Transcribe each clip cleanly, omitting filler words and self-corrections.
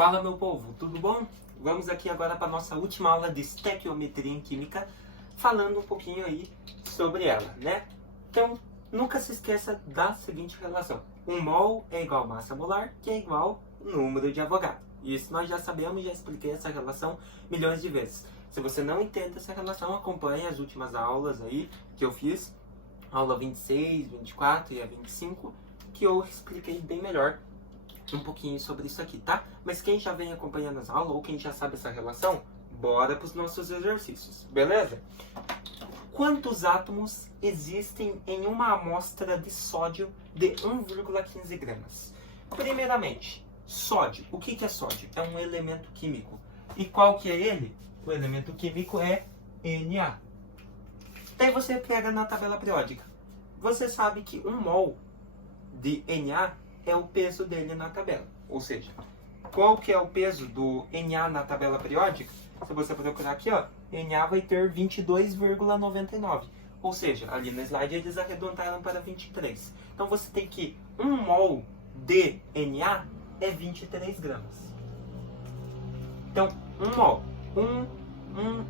Fala, meu povo, tudo bom? Vamos aqui agora para a nossa última aula de estequiometria em química, falando um pouquinho aí sobre ela, né? Então, nunca se esqueça da seguinte relação. 1 mol é igual a massa molar, que é igual ao número de Avogadro. Isso nós já sabemos, já expliquei essa relação milhões de vezes. Se você não entende essa relação, acompanhe as últimas aulas aí que eu fiz, aula 26, 24 e a 25, que eu expliquei bem melhor um pouquinho sobre isso aqui, tá? Mas quem já vem acompanhando as aulas ou quem já sabe essa relação, bora para os nossos exercícios, beleza? Quantos átomos existem em uma amostra de sódio de 1,15 gramas? Primeiramente, sódio. O que é sódio? É um elemento químico. E qual que é ele? O elemento químico é Na. Daí você pega na tabela periódica. Você sabe que 1 mol de Na é o peso dele na tabela. Ou seja, qual que é o peso do Na na tabela periódica? Se você procurar aqui, ó, Na vai ter 22,99. Ou seja, ali no slide eles arredondaram para 23. Então você tem que 1 mol de Na é 23 gramas. Então, 1 mol, um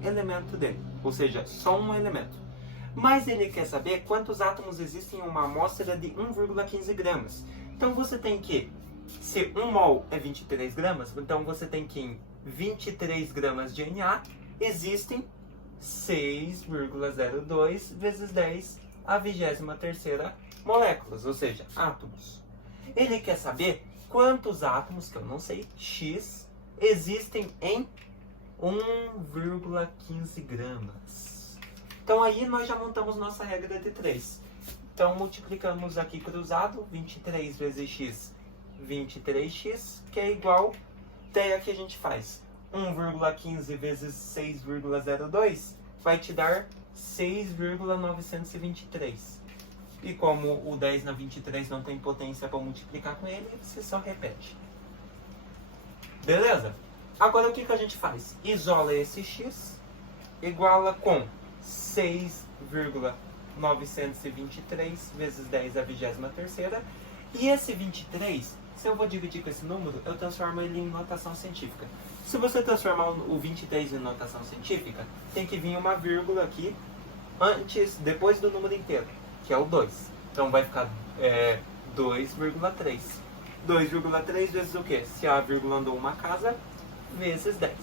elemento dele. Ou seja, só um elemento. Mas ele quer saber quantos átomos existem em uma amostra de 1,15 gramas. Então você tem que, se 1 mol é 23 gramas, então você tem que em 23 gramas de Na existem 6,02 vezes 10 a 23ª moléculas, ou seja, átomos. Ele quer saber quantos átomos, que eu não sei, X, existem em 1,15 gramas. Então aí nós já montamos nossa regra de 3. Então multiplicamos aqui cruzado, 23 vezes x, 23x, que é igual, daí aqui a gente faz 1,15 vezes 6,02, vai te dar 6,923. E como o 10 na 23 não tem potência para multiplicar com ele, você só repete. Beleza? Agora o que a gente faz? Isola esse x, iguala com 6,923 vezes 10 a 23ª. E esse 23, se eu vou dividir com esse número, eu transformo ele em notação científica. Se você transformar o 23 em notação científica, tem que vir uma vírgula aqui, depois do número inteiro, que é o 2. Então vai ficar 2,3. 2,3 vezes o quê? Se a vírgula andou uma casa, vezes 10.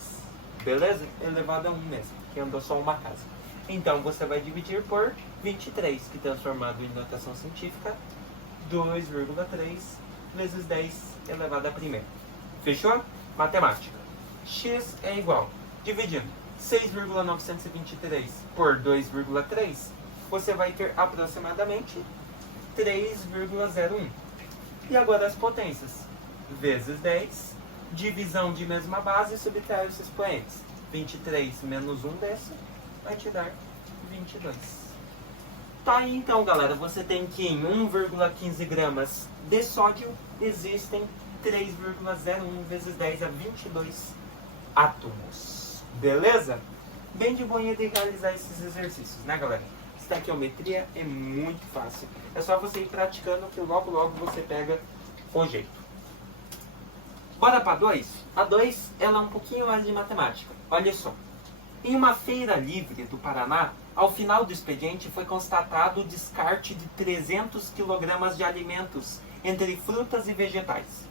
Beleza? Elevado a 1 mesmo, que andou só uma casa. Então você vai dividir por 23, que transformado em notação científica, 2,3 vezes 10 elevado a primeira. Fechou? Matemática. X é igual, dividindo 6,923 por 2,3, você vai ter aproximadamente 3,01. E agora as potências. Vezes 10, divisão de mesma base, subtrai os expoentes. 23 menos 1 desse vai te dar 22. Tá aí então, galera. Você tem que em 1,15 gramas de sódio existem 3,01 vezes 10 a 22 átomos. Beleza? Bem de boinha de realizar esses exercícios, né, galera? Estequiometria é muito fácil. É só você ir praticando que logo você pega o jeito. Bora para 2? A 2 ela é um pouquinho mais de matemática. Olha só. Em uma feira livre do Paraná, ao final do expediente foi constatado o descarte de 300 kg de alimentos entre frutas e vegetais.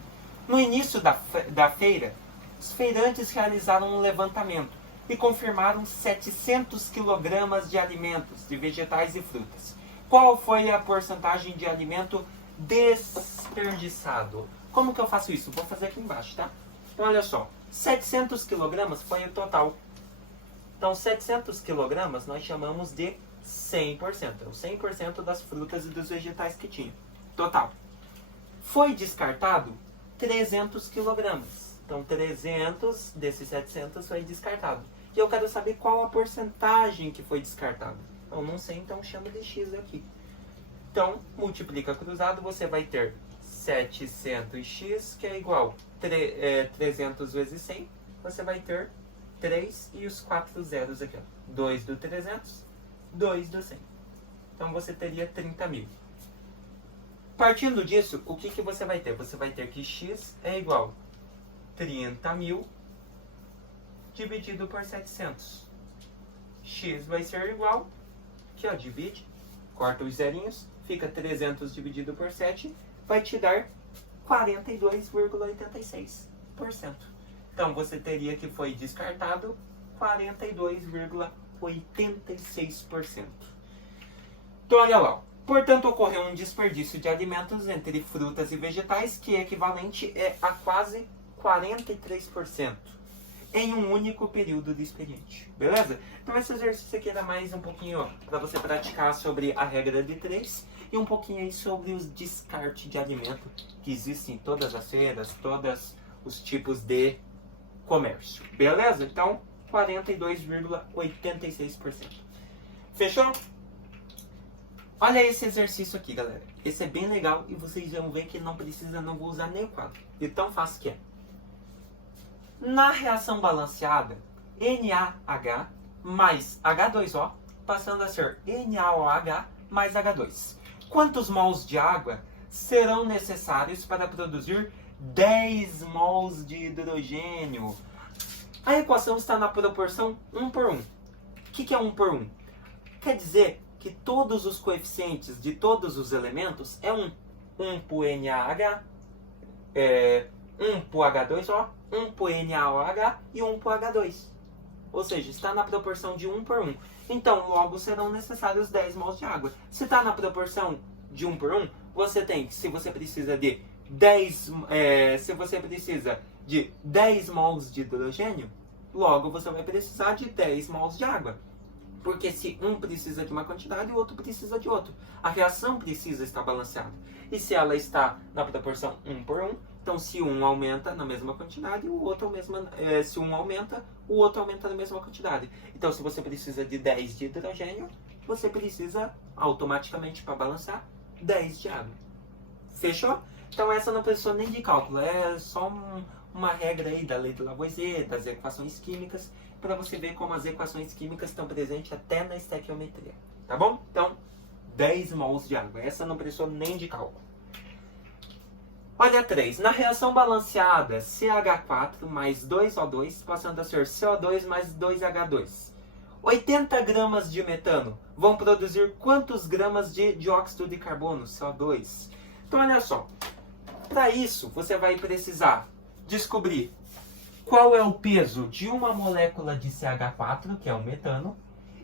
No início da feira, os feirantes realizaram um levantamento e confirmaram 700 kg de alimentos, de vegetais e frutas. Qual foi a porcentagem de alimento desperdiçado? Como que eu faço isso? Vou fazer aqui embaixo, tá? Então, olha só. 700 kg foi o total. Então, 700 kg nós chamamos de 100%. É o 100% das frutas e dos vegetais que tinha. Total. Foi descartado 300 kg. Então, 300 desses 700 foi descartado. E eu quero saber qual a porcentagem que foi descartada. Eu não sei, então chamo de X aqui. Então, multiplica cruzado, você vai ter 700x, que é igual 300 vezes 100. Você vai ter 3 e os 4 zeros aqui, ó. 2 do 300, 2 do 100. Então você teria 30.000. Partindo disso, o que você vai ter? Você vai ter que x é igual 30.000 dividido por 700. X vai ser igual, aqui ó, divide, corta os zerinhos, fica 300 dividido por 7, vai te dar 42,86%. Então, você teria que foi descartado 42,86%. Então, olha lá. Portanto, ocorreu um desperdício de alimentos entre frutas e vegetais que é equivalente a quase 43% em um único período de expediente. Beleza? Então, esse exercício aqui era mais um pouquinho para você praticar sobre a regra de 3 e um pouquinho aí sobre os descartes de alimento que existem em todas as feiras, todos os tipos de comércio. Beleza? Então, 42,86%. Fechou? Olha esse exercício aqui, galera. Esse é bem legal e vocês vão ver que não vou usar nem o quadro. De tão fácil que é. Na reação balanceada, NaH mais H2O, passando a ser NaOH mais H2. Quantos mols de água serão necessários para produzir 10 mols de hidrogênio? A equação está na proporção 1 por 1. O que é 1 por 1? Quer dizer que todos os coeficientes de todos os elementos é 1. 1 por NaH, 1 por H2O, 1 por NaOH e 1 por H2. Ou seja, está na proporção de 1 por 1. Então, logo serão necessários 10 mols de água. Se está na proporção de 1 por 1, você tem, se você precisa de 10 mols de hidrogênio, logo você vai precisar de 10 mols de água. Porque se um precisa de uma quantidade, o outro precisa de outro. A reação precisa estar balanceada. E se ela está na proporção 1 por 1, então se um aumenta na mesma quantidade, o outro se um aumenta, o outro aumenta na mesma quantidade. Então se você precisa de 10 de hidrogênio, você precisa automaticamente, para balancear, 10 de água. Fechou? Então essa não precisa nem de cálculo, é só uma regra aí da lei de Lavoisier, das equações químicas, para você ver como as equações químicas estão presentes até na estequiometria. Tá bom? Então, 10 mols de água. Essa não precisou nem de cálculo. Olha 3. Na reação balanceada, CH4 mais 2O2, passando a ser CO2 mais 2H2. 80 gramas de metano vão produzir quantos gramas de dióxido de carbono, CO2? Então, olha só. Para isso, você vai precisar descobrir qual é o peso de uma molécula de CH4, que é o metano,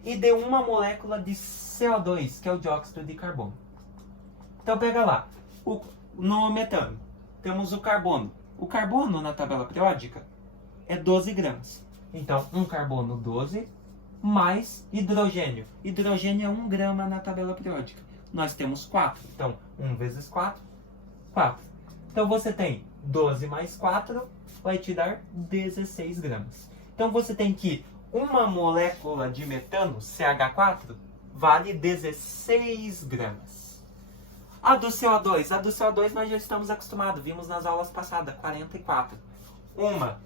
e de uma molécula de CO2, que é o dióxido de carbono. Então pega lá, no metano, temos o carbono. O carbono na tabela periódica é 12 gramas. Então, um carbono 12 mais hidrogênio. Hidrogênio é 1 grama na tabela periódica. Nós temos 4. Então, 1 vezes 4, 4. Então você tem 12 mais 4, vai te dar 16 gramas. Então você tem que uma molécula de metano, CH4, vale 16 gramas. A do CO2 nós já estamos acostumados, vimos nas aulas passadas, 44. Uma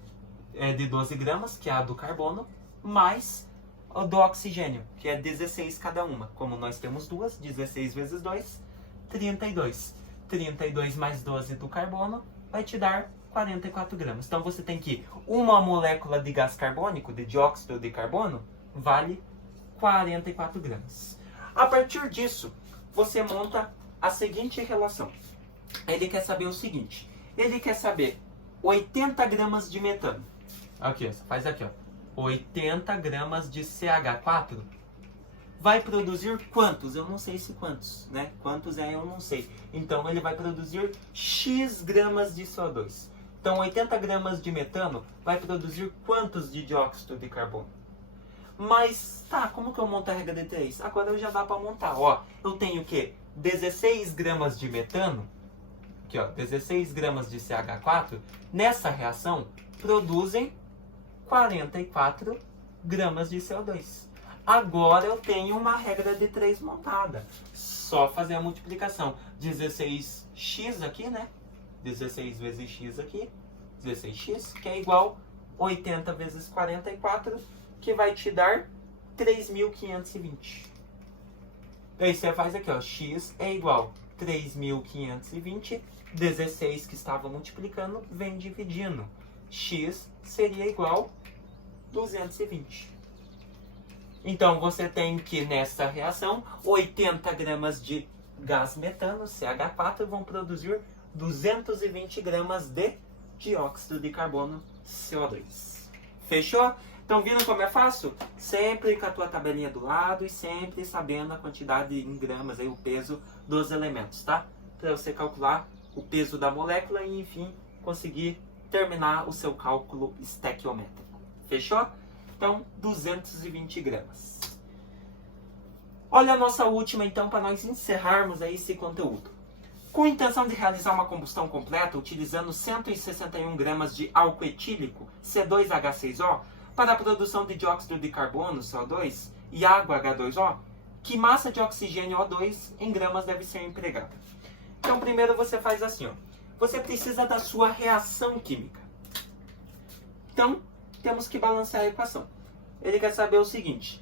é de 12 gramas, que é a do carbono, mais a do oxigênio, que é 16 cada uma. Como nós temos duas, 16 vezes 2, 32. 32 mais 12 do carbono vai te dar 44 gramas. Então você tem que uma molécula de gás carbônico, de dióxido de carbono, vale 44 gramas. A partir disso, você monta a seguinte relação. Ele quer saber o seguinte. Ele quer saber 80 gramas de metano. Aqui, ó, faz aqui, ó. 80 gramas de CH4 vai produzir quantos? Eu não sei se quantos, né? Quantos eu não sei. Então ele vai produzir X gramas de CO2. Então 80 gramas de metano vai produzir quantos de dióxido de carbono? Mas, tá, como que eu monto a regra de 3? Agora já dá para montar, ó. Eu tenho o quê? 16 gramas de metano, aqui ó, 16 gramas de CH4, nessa reação produzem 44 gramas de CO2. Agora eu tenho uma regra de 3 montada. Só fazer a multiplicação. 16x aqui, né? 16 vezes x aqui. 16x, que é igual 80 vezes 44, que vai te dar 3.520. Aí você faz aqui, ó. X é igual 3.520. 16 que estava multiplicando, vem dividindo. X seria igual a 220. Então, você tem que, nessa reação, 80 gramas de gás metano, CH4, vão produzir 220 gramas de dióxido de carbono, CO2. Fechou? Então, viram como é fácil? Sempre com a tua tabelinha do lado e sempre sabendo a quantidade em gramas, aí, o peso dos elementos, tá? Para você calcular o peso da molécula e, enfim, conseguir terminar o seu cálculo estequiométrico. Fechou? Então, 220 gramas. Olha a nossa última, então, para nós encerrarmos aí esse conteúdo. Com a intenção de realizar uma combustão completa, utilizando 161 gramas de álcool etílico, C2H6O, para a produção de dióxido de carbono, CO2, e água, H2O, que massa de oxigênio, O2, em gramas deve ser empregada? Então, primeiro você faz assim, ó. Você precisa da sua reação química. Então, temos que balancear a equação. Ele quer saber o seguinte.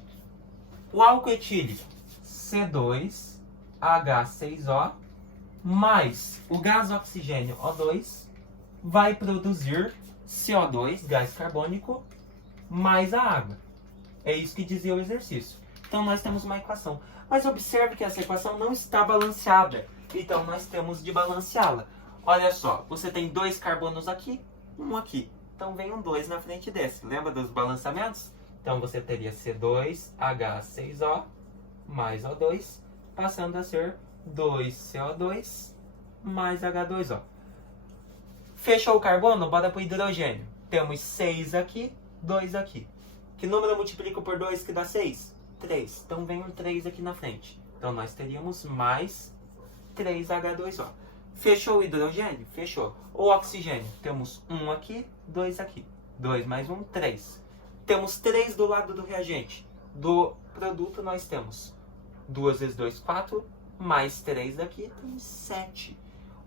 O álcool etílico, C2H6O, mais o gás oxigênio, O2, vai produzir CO2, gás carbônico, mais a água. É isso que dizia o exercício. Então, nós temos uma equação. Mas observe que essa equação não está balanceada. Então, nós temos de balanceá-la. Olha só, você tem 2 carbonos aqui, 1 aqui. Então, vem um 2 na frente desse. Lembra dos balanceamentos? Então, você teria C2H6O mais O2, passando a ser 2CO2 mais H2O. Fechou o carbono? Bora para o hidrogênio. Temos 6 aqui, 2 aqui. Que número eu multiplico por 2 que dá 6? 3. Então, vem um 3 aqui na frente. Então, nós teríamos mais 3H2O. Fechou o hidrogênio? Fechou. O oxigênio? Temos 1 aqui, 2 aqui. 2 mais 1, 3. Temos 3 do lado do reagente. Do produto nós temos 2 vezes 2, 4. Mais 3 daqui, temos 7.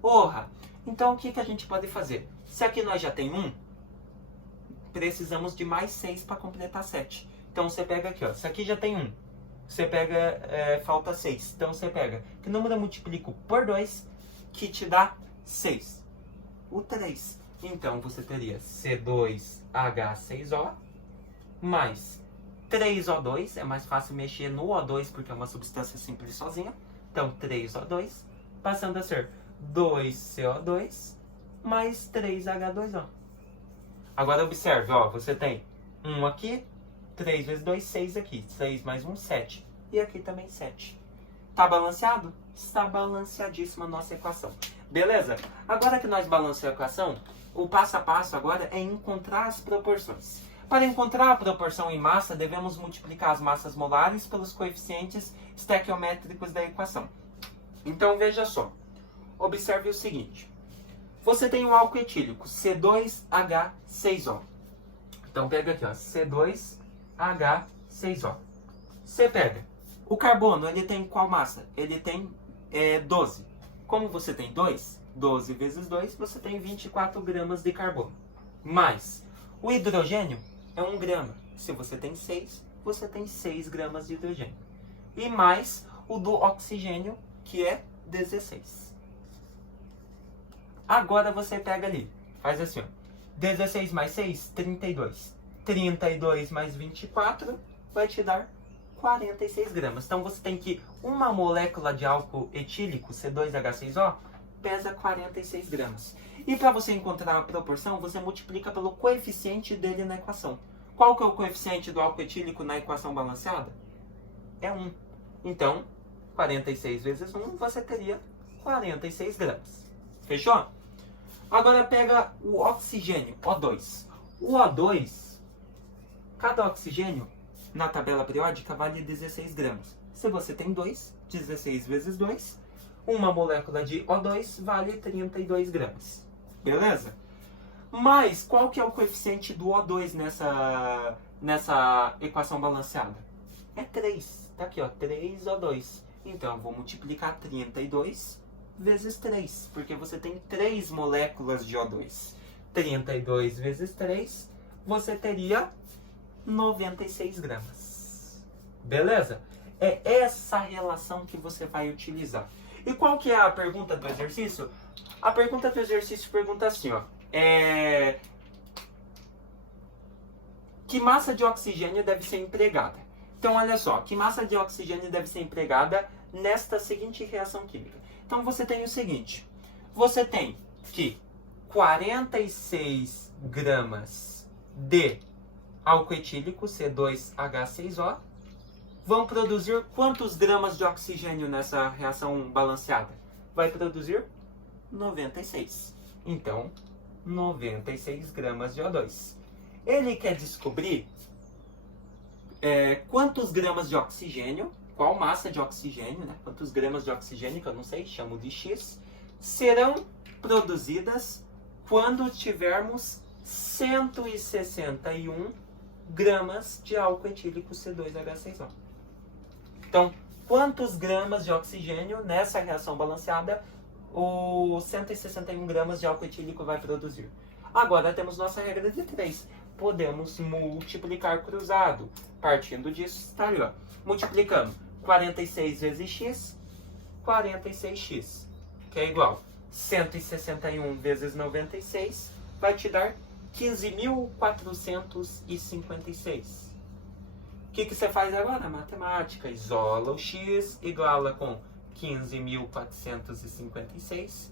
Orra! Então, o que a gente pode fazer? Se aqui nós já tem 1, precisamos de mais 6 para completar 7. Então, você pega aqui, ó. Se aqui já tem 1, você pega, falta 6. Então, você pega, que número eu multiplico por 2, que te dá 6? O 3. Então, você teria C2H6O mais 3O2. É mais fácil mexer no O2 porque é uma substância simples sozinha. Então, 3O2 passando a ser 2CO2 mais 3H2O. Agora, observe, ó, você tem 1 aqui, 3 vezes 2, 6 aqui. 6 mais 1, 7. E aqui também 7. Tá balanceado? Está balanceadíssima a nossa equação. Beleza? Agora que nós balanceamos a equação, o passo a passo agora é encontrar as proporções. Para encontrar a proporção em massa, devemos multiplicar as massas molares pelos coeficientes estequiométricos da equação. Então, veja só. Observe o seguinte. Você tem um álcool etílico, C2H6O. Então, pega aqui, ó, C2H6O. Você pega. O carbono, ele tem qual massa? Ele tem 12. Como você tem 2, 12 vezes 2, você tem 24 gramas de carbono. Mais o hidrogênio é 1 grama. Se você tem 6, você tem 6 gramas de hidrogênio. E mais o do oxigênio, que é 16. Agora você pega ali, faz assim, ó. 16 mais 6, 32. 32 mais 24 vai te dar 46 gramas. Então, você tem que uma molécula de álcool etílico, C2H6O, pesa 46 gramas. E para você encontrar a proporção, você multiplica pelo coeficiente dele na equação. Qual que é o coeficiente do álcool etílico na equação balanceada? É 1. Então, 46 vezes 1, você teria 46 gramas. Fechou? Agora pega o oxigênio, O2. O O2, cada oxigênio, na tabela periódica, vale 16 gramas. Se você tem 2, 16 vezes 2, uma molécula de O2 vale 32 gramas. Beleza? Mas qual que é o coeficiente do O2 nessa equação balanceada? É 3. Tá aqui, ó, 3O2. Então, eu vou multiplicar 32 vezes 3, porque você tem 3 moléculas de O2. 32 vezes 3, você teria 96 gramas. Beleza? É essa relação que você vai utilizar. E qual que é a pergunta do exercício? A pergunta do exercício pergunta assim, ó. que massa de oxigênio deve ser empregada? Então, olha só, que massa de oxigênio deve ser empregada nesta seguinte reação química. Então, você tem o seguinte, você tem que 46 gramas de álcool etílico, C2H6O, vão produzir quantos gramas de oxigênio nessa reação balanceada? Vai produzir 96. Então, 96 gramas de O2. Ele quer descobrir quantos gramas de oxigênio, qual massa de oxigênio, né? Quantos gramas de oxigênio, que eu não sei, chamo de X, serão produzidas quando tivermos 161 gramas de álcool etílico C2H6O. Então, quantos gramas de oxigênio nessa reação balanceada o 161 gramas de álcool etílico vai produzir? Agora temos nossa regra de 3. Podemos multiplicar cruzado. Partindo disso, está ali, ó. Multiplicando 46 vezes x, 46x, que é igual 161 vezes 96, vai te dar 15.456. O que você faz agora? Matemática. Isola o x, iguala com 15.456.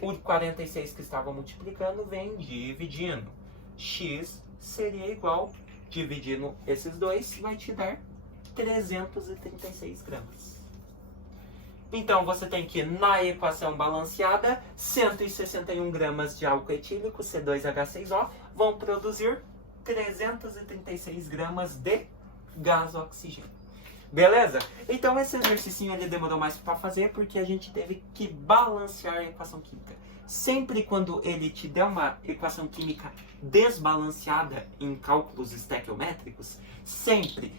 O 46 que estava multiplicando vem dividindo. X seria igual, dividindo esses dois, vai te dar 336 gramas. Então, você tem que, na equação balanceada, 161 gramas de álcool etílico, C2H6O, vão produzir 336 gramas de gás oxigênio. Beleza? Então, esse exercício ele demorou mais para fazer porque a gente teve que balancear a equação química. Sempre quando ele te der uma equação química desbalanceada em cálculos estequiométricos, sempre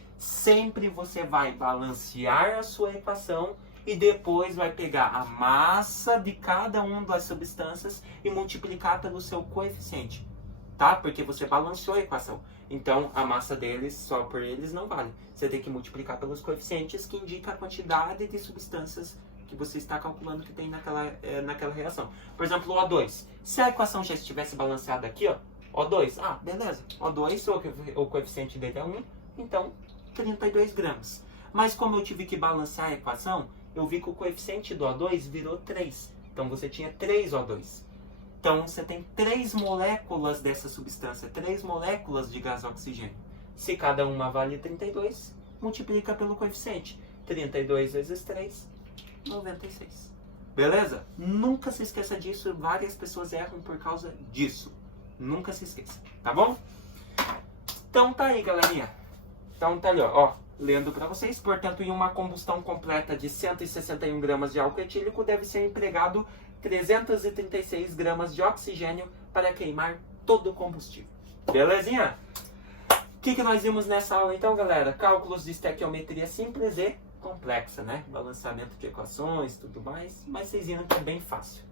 você vai balancear a sua equação e depois vai pegar a massa de cada uma das substâncias e multiplicar pelo seu coeficiente, tá? Porque você balanceou a equação. Então, a massa deles, só por eles, não vale. Você tem que multiplicar pelos coeficientes que indicam a quantidade de substâncias que você está calculando que tem naquela reação. Por exemplo, o O2. Se a equação já estivesse balanceada aqui, ó, O2, beleza. O2, o coeficiente dele é 1, então 32 gramas. Mas como eu tive que balancear a equação, eu vi que o coeficiente do O2 virou 3. Então você tinha 3 O2. Então você tem 3 moléculas dessa substância, 3 moléculas de gás oxigênio. Se cada uma vale 32, multiplica pelo coeficiente. 32 vezes 3, 96. Beleza? Nunca se esqueça disso, várias pessoas erram por causa disso. Nunca se esqueça, tá bom? Então tá aí, galerinha. Então tá ali, ó, lendo para vocês. Portanto, em uma combustão completa de 161 gramas de álcool etílico, deve ser empregado 336 gramas de oxigênio para queimar todo o combustível. Belezinha? O que nós vimos nessa aula então, galera? Cálculos de estequiometria simples e complexa, né? Balanceamento de equações, tudo mais. Mas vocês viram que é bem fácil.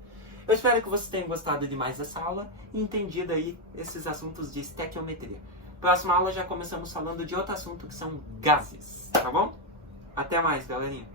Eu espero que vocês tenham gostado demais dessa aula e entendido aí esses assuntos de estequiometria. Próxima aula já começamos falando de outro assunto que são gases, tá bom? Até mais, galerinha!